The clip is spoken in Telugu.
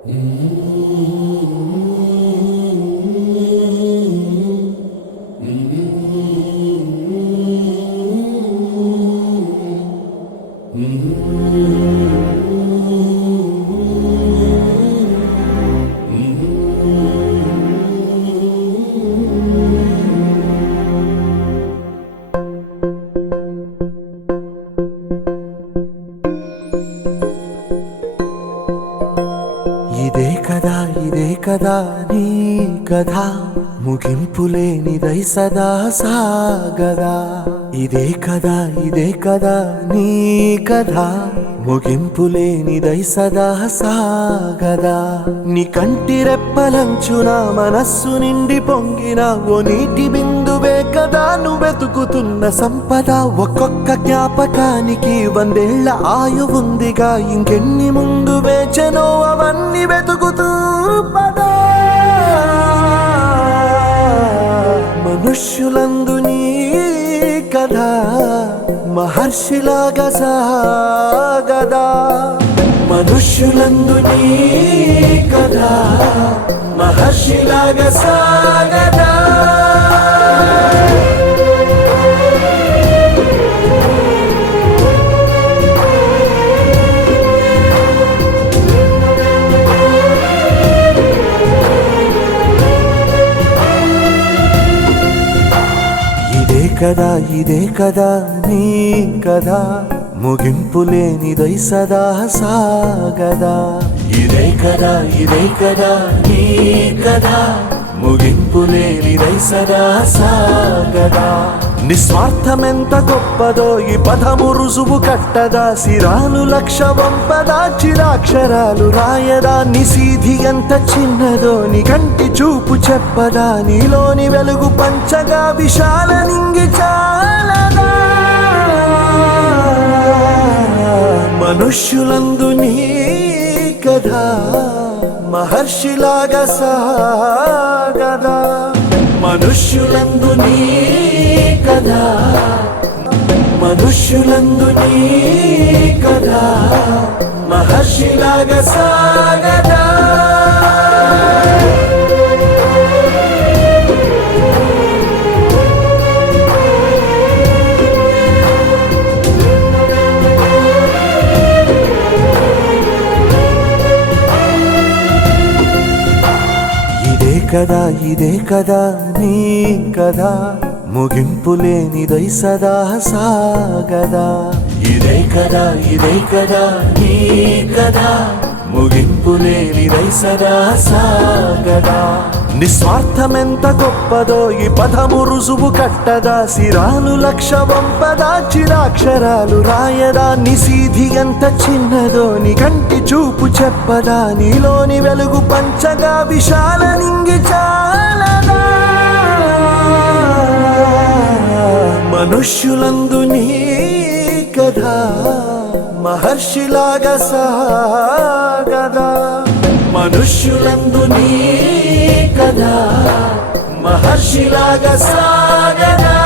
ఇదే కదా నీ కథ ముగింపులేనిదై సదా సాగదా. ఇదే కదా నీ కథ ముగింపులేనిదై సదా సాగదా. నీ కంటి రెప్పలంచున మనస్సు నిండి పొంగిన ఓ నీటి బిందువే కదా నువ్వెతుకుతున్న సంపద. ఒక్కొక్క జ్ఞాపకానికి 100 ఏళ్ల ఆయువుందిగా, ఇంకెన్ని ముందు వేచనో అవన్నీ వెతుకుతూ పదా. మనుష్యులందు నీ కథ మహర్షిలాగా సాగదా. మనుష్యులందు నీ కథ మహర్షిలాగా సాగదా. ఇదే కదా నీ కథ ముగింపులేనిదై సదా సాగదా. ఇదే కదా నీ కథ ముగింపులేనిదై సదా సాగదా. నిస్వార్థమెంత గొప్పదో ఈ పదము రుజువు కట్టదా. సిరాలు లక్ష వంపదా, చిరాక్షరాలు రాయదా. నిశీధి ఎంత చిన్నదో నీ కంటి చూపు చెప్పదా. నీలోని వెలుగు పంచగా విశాల నింగి చాలదా. మనుష్యులందు నీ కథ మహర్షిలాగా సాగదా. మనుష్యులందు నీ కథ మనుష్యులందు నీ కథ మహర్షిలాగా సాగదా. ఇదే కదా నీ కథ ముగింపులేనిదై సదా సాగదా. ఇదే కదా నీ కథ ముగింపులేనిదై సదా సాగదా. నిస్వార్థమెంత గొప్పదో ఈ పదము రుజువు కట్టదా. సిరాలు లక్ష వంపదా, చిరాక్షరాలు రాయదా. నిశీధి ఎంత చిన్నదో నీ కంటి చూపు చెప్పదా. నీలోని వెలుగు పంచగా విశాల నింగి చాలదా. మనుష్యులందు నీ కథ మహర్షిలాగా సాగదా. మనుష్యులందు నీ కథ మహర్షిలాగా సాగదా.